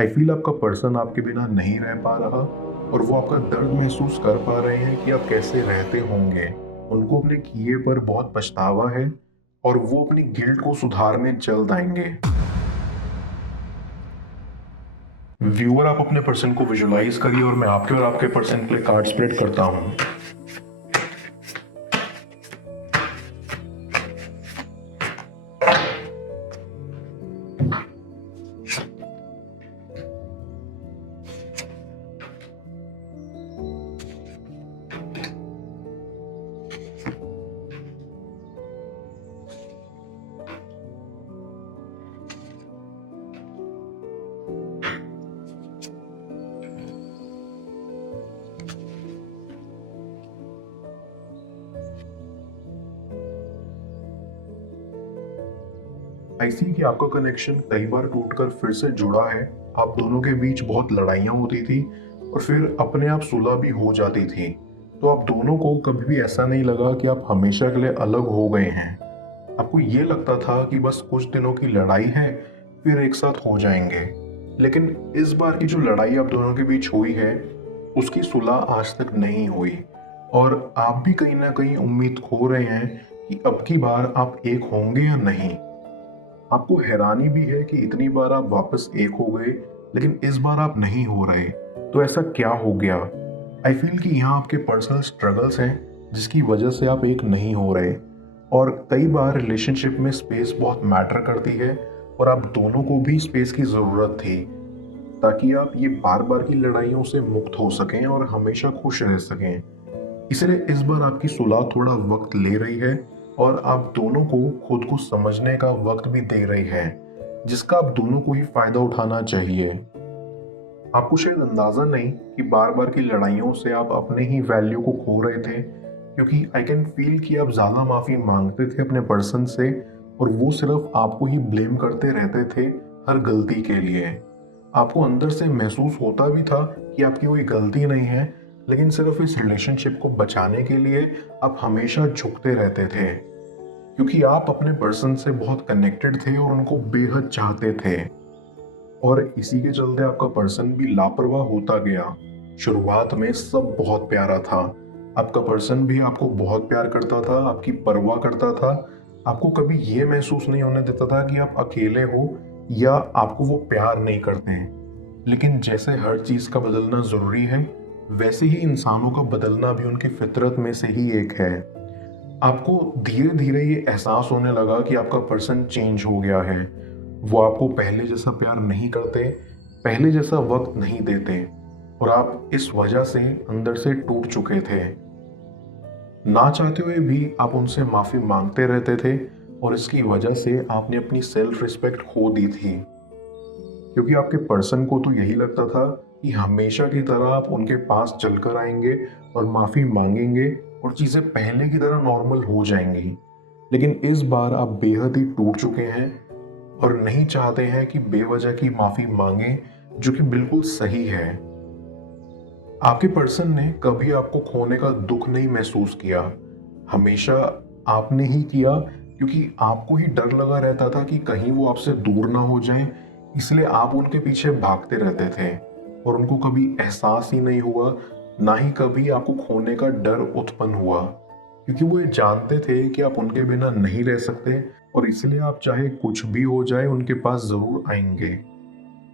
I feel आपका person आपके बिना नहीं रह पा रहा और वो आपका दर्द महसूस कर पा रहे हैं कि आप कैसे रहते होंगे। उनको अपने किए पर बहुत पछतावा है और वो अपनी गिल्ट को सुधारने जल्द आएंगे। व्यूअर, आप अपने पर्सन को विजुलाइज करिए और मैं आपके और आपके पर्सन के लिए कार्ड स्प्रेड करता हूँ। ऐसी कि आपका कनेक्शन कई बार टूटकर फिर से जुड़ा है। आप दोनों के बीच बहुत लड़ाइयाँ होती थी और फिर अपने आप सुलह भी हो जाती थी। तो आप दोनों को कभी भी ऐसा नहीं लगा कि आप हमेशा के लिए अलग हो गए हैं। आपको ये लगता था कि बस कुछ दिनों की लड़ाई है, फिर एक साथ हो जाएंगे। लेकिन इस बार की जो लड़ाई आप दोनों के बीच हुई है, उसकी सुलह आज तक नहीं हुई और आप भी कहीं ना कहीं उम्मीद खो रहे हैं कि अब की बार आप एक होंगे या नहीं। आपको हैरानी भी है कि इतनी बार आप वापस एक हो गए लेकिन इस बार आप नहीं हो रहे। तो ऐसा क्या हो गया? आई फील कि यहाँ आपके पर्सनल स्ट्रगल्स हैं जिसकी वजह से आप एक नहीं हो रहे। और कई बार रिलेशनशिप में स्पेस बहुत मैटर करती है और आप दोनों को भी स्पेस की ज़रूरत थी ताकि आप ये बार बार की लड़ाइयों से मुक्त हो सकें और हमेशा खुश रह सकें। इसलिए इस बार आपकी सुलह थोड़ा वक्त ले रही है और आप दोनों को खुद को समझने का वक्त भी दे रही है, जिसका आप दोनों को ही फायदा उठाना चाहिए। आपको शायद अंदाजा नहीं कि बार बार की लड़ाइयों से आप अपने ही वैल्यू को खो रहे थे, क्योंकि आई कैन फील कि आप ज़्यादा माफ़ी मांगते थे अपने पर्सन से और वो सिर्फ आपको ही ब्लेम करते रहते थे हर गलती के लिए। आपको अंदर से महसूस होता भी था कि आपकी कोई गलती नहीं है, लेकिन सिर्फ इस रिलेशनशिप को बचाने के लिए आप हमेशा झुकते रहते थे, क्योंकि आप अपने पर्सन से बहुत कनेक्टेड थे और उनको बेहद चाहते थे। और इसी के चलते आपका पर्सन भी लापरवाह होता गया। शुरुआत में सब बहुत प्यारा था, आपका पर्सन भी आपको बहुत प्यार करता था, आपकी परवाह करता था, आपको कभी ये महसूस नहीं होने देता था कि आप अकेले हो या आपको वो प्यार नहीं करते हैं। लेकिन जैसे हर चीज़ का बदलना ज़रूरी है, वैसे ही इंसानों का बदलना भी उनकी फितरत में से ही एक है। आपको धीरे धीरे ये एहसास होने लगा कि आपका पर्सन चेंज हो गया है। वो आपको पहले जैसा प्यार नहीं करते, पहले जैसा वक्त नहीं देते और आप इस वजह से अंदर से टूट चुके थे। ना चाहते हुए भी आप उनसे माफ़ी मांगते रहते थे और इसकी वजह से आपने अपनी सेल्फ रिस्पेक्ट खो दी थी, क्योंकि आपके पर्सन को तो यही लगता था कि हमेशा की तरह आप उनके पास चलकर आएंगे और माफ़ी मांगेंगे और चीज़ें पहले की तरह नॉर्मल हो जाएंगी। लेकिन इस बार आप बेहद ही टूट चुके हैं और नहीं चाहते हैं कि बेवजह की माफ़ी मांगें, जो कि बिल्कुल सही है। आपके पर्सन ने कभी आपको खोने का दुख नहीं महसूस किया, हमेशा आपने ही किया, क्योंकि आपको ही डर लगा रहता था कि कहीं वो आपसे दूर ना हो जाएं, इसलिए आप उनके पीछे भागते रहते थे और उनको कभी एहसास ही नहीं हुआ, ना ही कभी आपको खोने का डर उत्पन्न हुआ, क्योंकि वो ये जानते थे कि आप उनके बिना नहीं रह सकते और इसलिए आप चाहे कुछ भी हो जाए उनके पास ज़रूर आएंगे।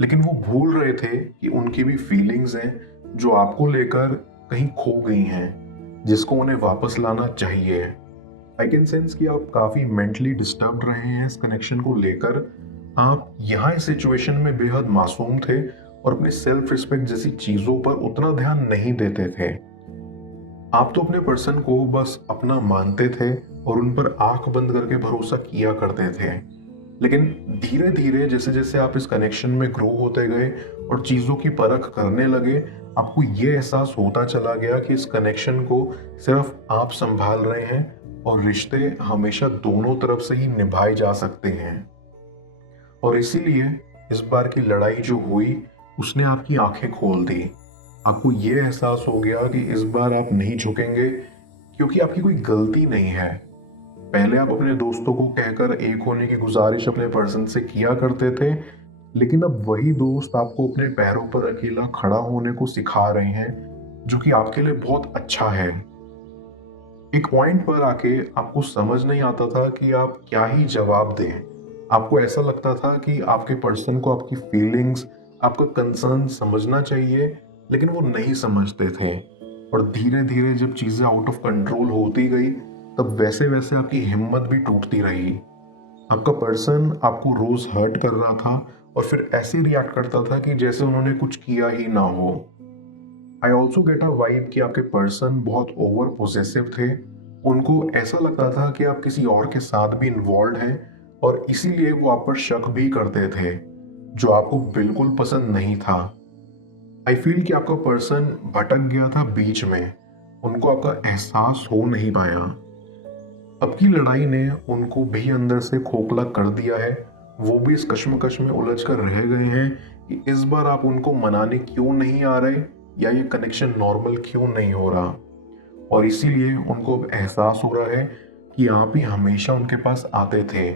लेकिन वो भूल रहे थे कि उनकी भी फीलिंग्स हैं जो आपको लेकर कहीं खो गई हैं, जिसको उन्हें वापस लाना चाहिए। आई कैन सेंस कि आप काफ़ी मेंटली डिस्टर्ब रहे हैं इस कनेक्शन को लेकर। आप यहाँ इस सिचुएशन में बेहद मासूम थे और अपने सेल्फ रिस्पेक्ट जैसी चीज़ों पर उतना ध्यान नहीं देते थे। आप तो अपने पर्सन को बस अपना मानते थे और उन पर आंख बंद करके भरोसा किया करते थे। लेकिन धीरे धीरे जैसे जैसे आप इस कनेक्शन में ग्रो होते गए और चीज़ों की परख करने लगे, आपको ये एहसास होता चला गया कि इस कनेक्शन को सिर्फ आप संभाल रहे हैं और रिश्ते हमेशा दोनों तरफ से ही निभाए जा सकते हैं। और इसीलिए इस बार की लड़ाई जो हुई उसने आपकी आंखें खोल दी। आपको ये एहसास हो गया कि इस बार आप नहीं झुकेंगे, क्योंकि आपकी कोई गलती नहीं है। पहले आप अपने दोस्तों को कहकर एक होने की गुजारिश अपने पर्सन से किया करते थे, लेकिन अब वही दोस्त आपको अपने पैरों पर अकेला खड़ा होने को सिखा रहे हैं, जो कि आपके लिए बहुत अच्छा है। एक पॉइंट पर आके आपको समझ नहीं आता था कि आप क्या ही जवाब दें। आपको ऐसा लगता था कि आपके पर्सन को आपकी फीलिंग्स, आपका कंसर्न समझना चाहिए, लेकिन वो नहीं समझते थे। और धीरे धीरे जब चीज़ें आउट ऑफ कंट्रोल होती गई, तब वैसे वैसे आपकी हिम्मत भी टूटती रही। आपका पर्सन आपको रोज हर्ट कर रहा था और फिर ऐसे रिएक्ट करता था कि जैसे उन्होंने कुछ किया ही ना हो। I also get a vibe कि आपके पर्सन बहुत ओवर पोजेसिव थे। उनको ऐसा लगता था कि आप किसी और के साथ भी इन्वॉल्व हैं, और इसीलिए वो आप पर शक भी करते थे, जो आपको बिल्कुल पसंद नहीं था। आई फील कि आपका पर्सन भटक गया था बीच में। उनको आपका एहसास हो नहीं पाया। अब की लड़ाई ने उनको भी अंदर से खोखला कर दिया है। वो भी इस कश्मकश में उलझ कर रह गए हैं कि इस बार आप उनको मनाने क्यों नहीं आ रहे, या ये कनेक्शन नॉर्मल क्यों नहीं हो रहा। और इसीलिए उनको अब एहसास हो रहा है कि आप ही हमेशा उनके पास आते थे,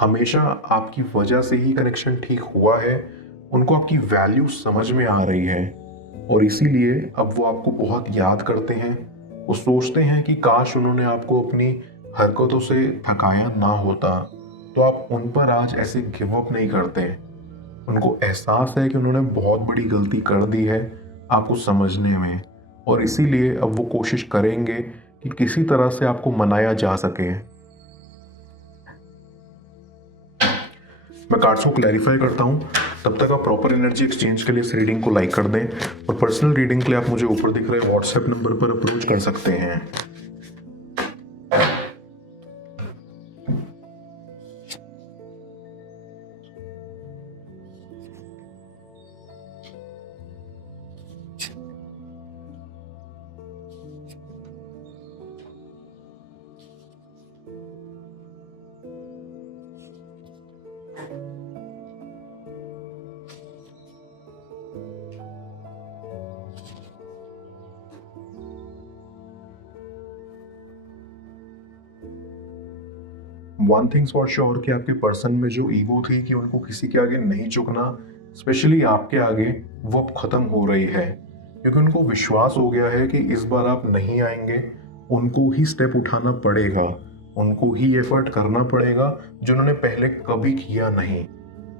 हमेशा आपकी वजह से ही कनेक्शन ठीक हुआ है। उनको आपकी वैल्यू समझ में आ रही है, और इसीलिए अब वो आपको बहुत याद करते हैं। वो सोचते हैं कि काश उन्होंने आपको अपनी हरकतों से थकाया ना होता, तो आप उन पर आज ऐसे गिव अप नहीं करते। उनको एहसास है कि उन्होंने बहुत बड़ी गलती कर दी है आपको समझने में, और इसीलिए अब वो कोशिश करेंगे कि किसी तरह से आपको मनाया जा सके। मैं कार्ड्स को क्लैरिफाई करता हूँ। तब तक आप प्रॉपर एनर्जी एक्सचेंज के लिए इस रीडिंग को लाइक कर दें, और पर्सनल रीडिंग के लिए आप मुझे ऊपर दिख रहे व्हाट्सएप नंबर पर अप्रोच कर सकते हैं। वन थिंग्स फॉर श्योर कि आपके पर्सन में जो ईगो थी कि उनको किसी के आगे नहीं झुकना, स्पेशली आपके आगे, वो अब खत्म हो रही है। क्योंकि उनको विश्वास हो गया है कि इस बार आप नहीं आएंगे, उनको ही स्टेप उठाना पड़ेगा, उनको ही एफर्ट करना पड़ेगा, जो उन्होंने पहले कभी किया नहीं।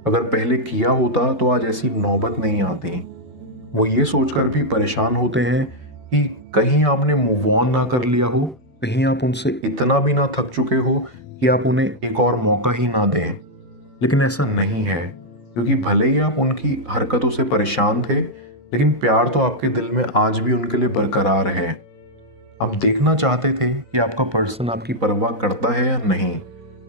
अगर पहले किया होता तो आज ऐसी नौबत नहीं आती। वो ये सोचकर भी परेशान होते हैं कि कहीं आपने मूव ऑन ना कर लिया हो, कहीं आप उनसे इतना भी ना थक चुके हो कि आप उन्हें एक और मौका ही ना दें। लेकिन ऐसा नहीं है, क्योंकि भले ही आप उनकी हरकतों से परेशान थे, लेकिन प्यार तो आपके दिल में आज भी उनके लिए बरकरार है। आप देखना चाहते थे कि आपका पर्सन आपकी परवाह करता है या नहीं,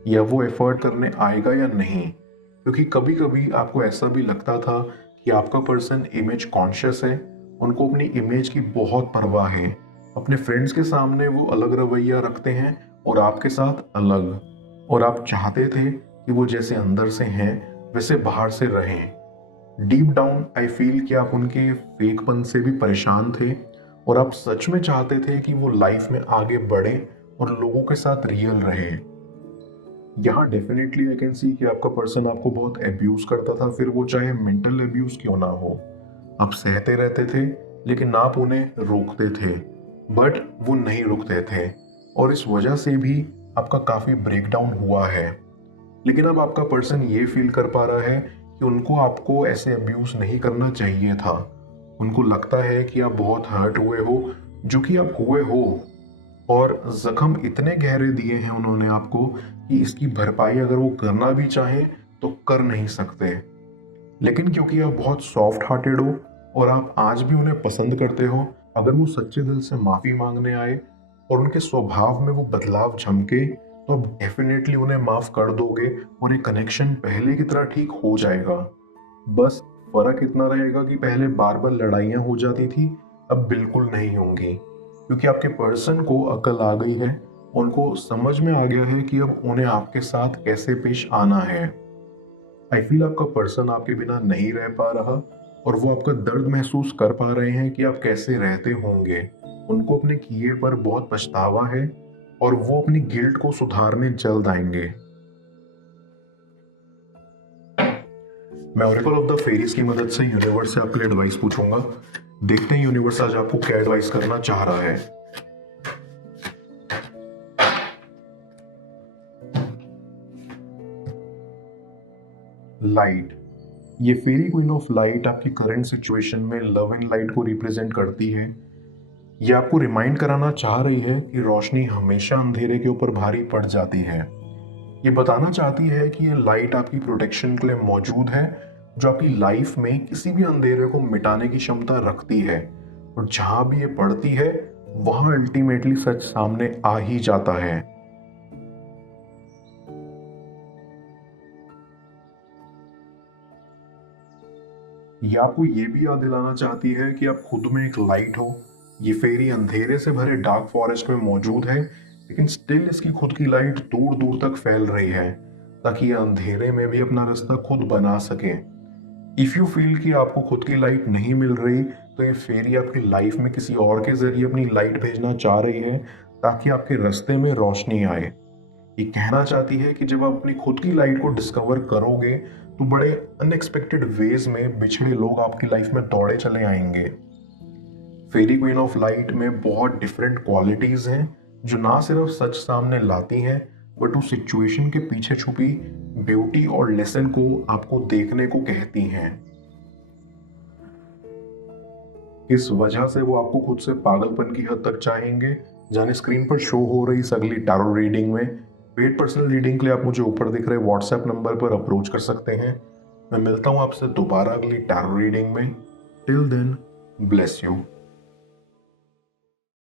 या वो एफर्ट करने आएगा या नहीं। क्योंकि कभी कभी आपको ऐसा भी लगता था कि आपका पर्सन इमेज कॉन्शियस है, उनको अपनी इमेज की बहुत परवाह है। अपने फ्रेंड्स के सामने वो अलग रवैया रखते हैं और आपके साथ अलग। और आप चाहते थे कि वो जैसे अंदर से हैं वैसे बाहर से रहें। डीप डाउन आई फील कि आप उनके फेकपन से भी परेशान थे, और आप सच में चाहते थे कि वो लाइफ में आगे बढ़े और लोगों के साथ रियल रहे। यहाँ डेफिनेटली आई कैन सी कि आपका पर्सन आपको बहुत अब्यूज करता था, फिर वो चाहे मेंटल अब्यूज क्यों ना हो। आप सहते रहते थे, लेकिन आप उन्हें रोकते थे, बट वो नहीं रुकते थे, और इस वजह से भी आपका काफी ब्रेकडाउन हुआ है। लेकिन अब आपका पर्सन ये फील कर पा रहा है कि उनको आपको ऐसे अब्यूज नहीं करना चाहिए था। उनको लगता है कि आप बहुत हर्ट हुए हो, जो कि आप हुए हो, और जख्म इतने गहरे दिए हैं उन्होंने आपको कि इसकी भरपाई अगर वो करना भी चाहें तो कर नहीं सकते। लेकिन क्योंकि आप बहुत सॉफ्ट हार्टेड हो और आप आज भी उन्हें पसंद करते हो, अगर वो सच्चे दिल से माफी मांगने आए और उनके स्वभाव में वो बदलाव झमके, तो आप डेफिनेटली उन्हें माफ कर दोगे और ये कनेक्शन पहले की तरह ठीक हो जाएगा। बस फर्क इतना रहेगा कि पहले बार बार लड़ाइयाँ हो जाती थी, अब बिल्कुल नहीं होंगी, क्योंकि आपके पर्सन को अकल आ गई है। उनको समझ में आ गया है कि अब उन्हें आपके साथ कैसे पेश आना है। आई फील आपका पर्सन आपके बिना नहीं रह पा रहा, और वो आपका दर्द महसूस कर पा रहे हैं कि आप कैसे रहते होंगे। उनको अपने किए पर बहुत पछतावा है, और वो अपनी गिल्ट को सुधारने जल्द आएंगे। मैं ओरेकल ऑफ द फेरीज की मदद से यूनिवर्स से आपके लिए एडवाइस पूछूंगा। देखते हैं यूनिवर्स आज आपको क्या एडवाइस करना चाह रहा है। लाइट। ये फेरी क्वीन ऑफ लाइट आपकी करंट सिचुएशन में लव एंड लाइट को रिप्रेजेंट करती है। ये आपको रिमाइंड कराना चाह रही है कि रोशनी हमेशा अंधेरे के ऊपर भारी पड़ जाती है। ये बताना चाहती है कि ये लाइट आपकी प्रोटेक्शन के लिए मौजूद है, जो आपकी लाइफ में किसी भी अंधेरे को मिटाने की क्षमता रखती है, और जहां भी ये पड़ती है वहां अल्टीमेटली सच सामने आ ही जाता है। ये आपको ये भी याद दिलाना चाहती है कि आप खुद में एक लाइट हो। ये फेरी अंधेरे से भरे डार्क फॉरेस्ट में मौजूद है, लेकिन स्टिल इसकी खुद की लाइट दूर दूर तक फैल रही है, ताकि ये अंधेरे में भी अपना रास्ता खुद बना सके। इफ यू फील कि आपको खुद की लाइट नहीं मिल रही, तो ये फेरी आपकी लाइफ में किसी और के जरिए अपनी लाइट भेजना चाह रही है, ताकि आपके रास्ते में रोशनी आए। ये कहना चाहती है कि जब आप अपनी खुद की लाइट को डिस्कवर करोगे, तो बड़े अनएक्सपेक्टेड वेज में बिछड़े लोग आपकी लाइफ में दौड़े चले आएंगे। फेरी क्वीन ऑफ लाइट में बहुत डिफरेंट क्वालिटीज हैं, जो ना सिर्फ सच सामने लाती हैं, बट उस सिचुएशन के पीछे छुपी ब्यूटी और लेसन को आपको देखने को कहती हैं। इस वजह से वो आपको खुद से पागलपन की हद तक चाहेंगे। जाने स्क्रीन पर शो हो रही इस अगली टैरो रीडिंग में पेड पर्सनल रीडिंग के लिए आप मुझे ऊपर दिख रहे व्हाट्सएप नंबर पर अप्रोच कर सकते हैं। मैं मिलता हूं आपसे दोबारा अगली टैरो रीडिंग में। Till then, bless you.